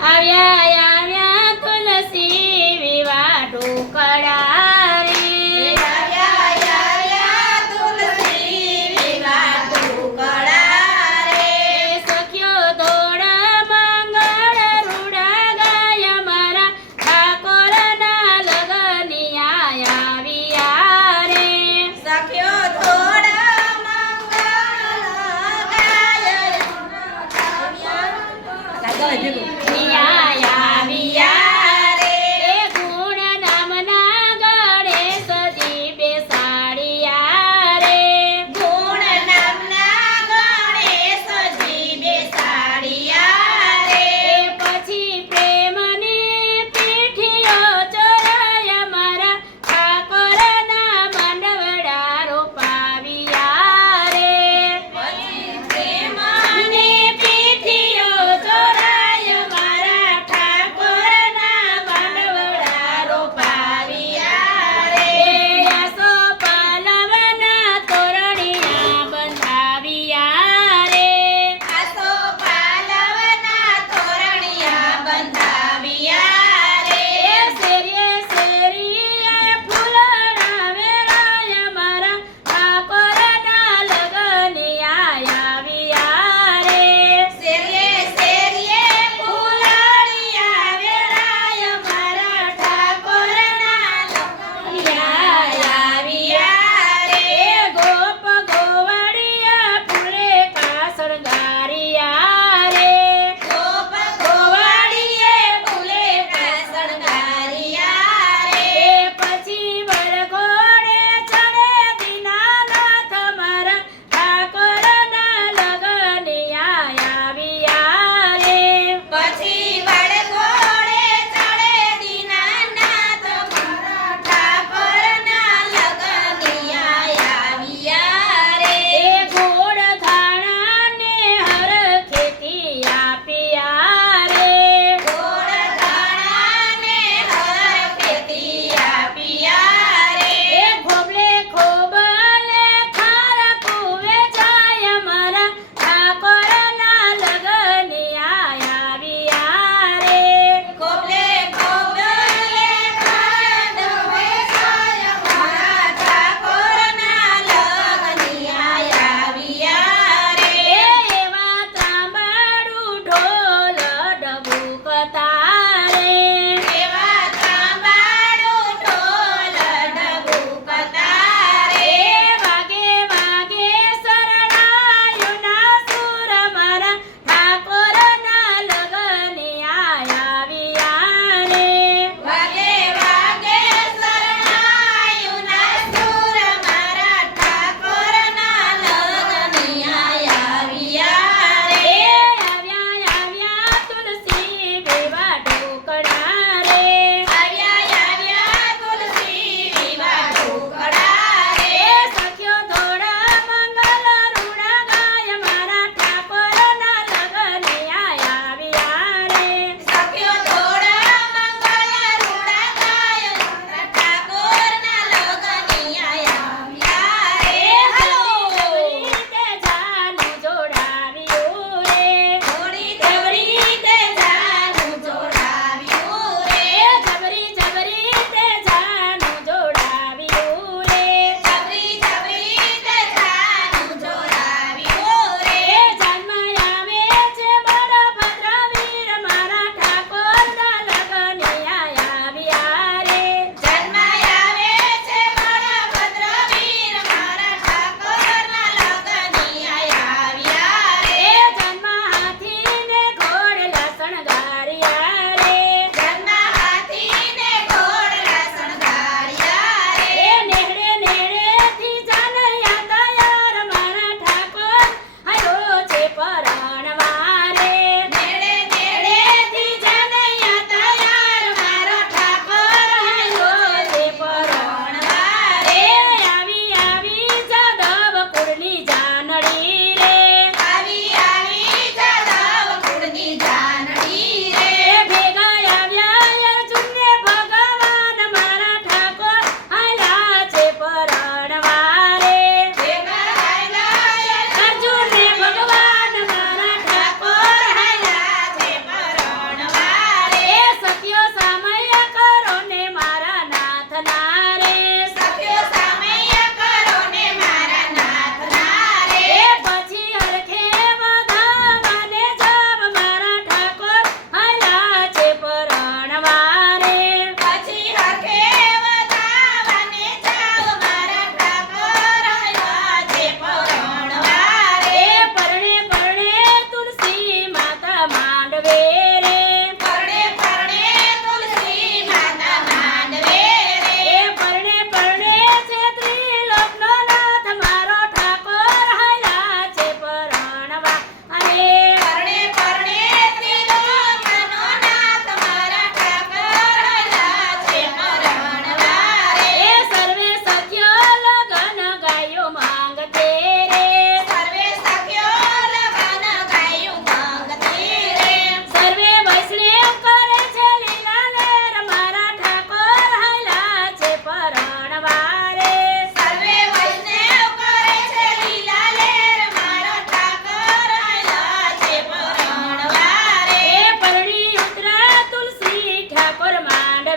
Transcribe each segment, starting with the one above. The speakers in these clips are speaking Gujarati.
આવ્યા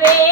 baby.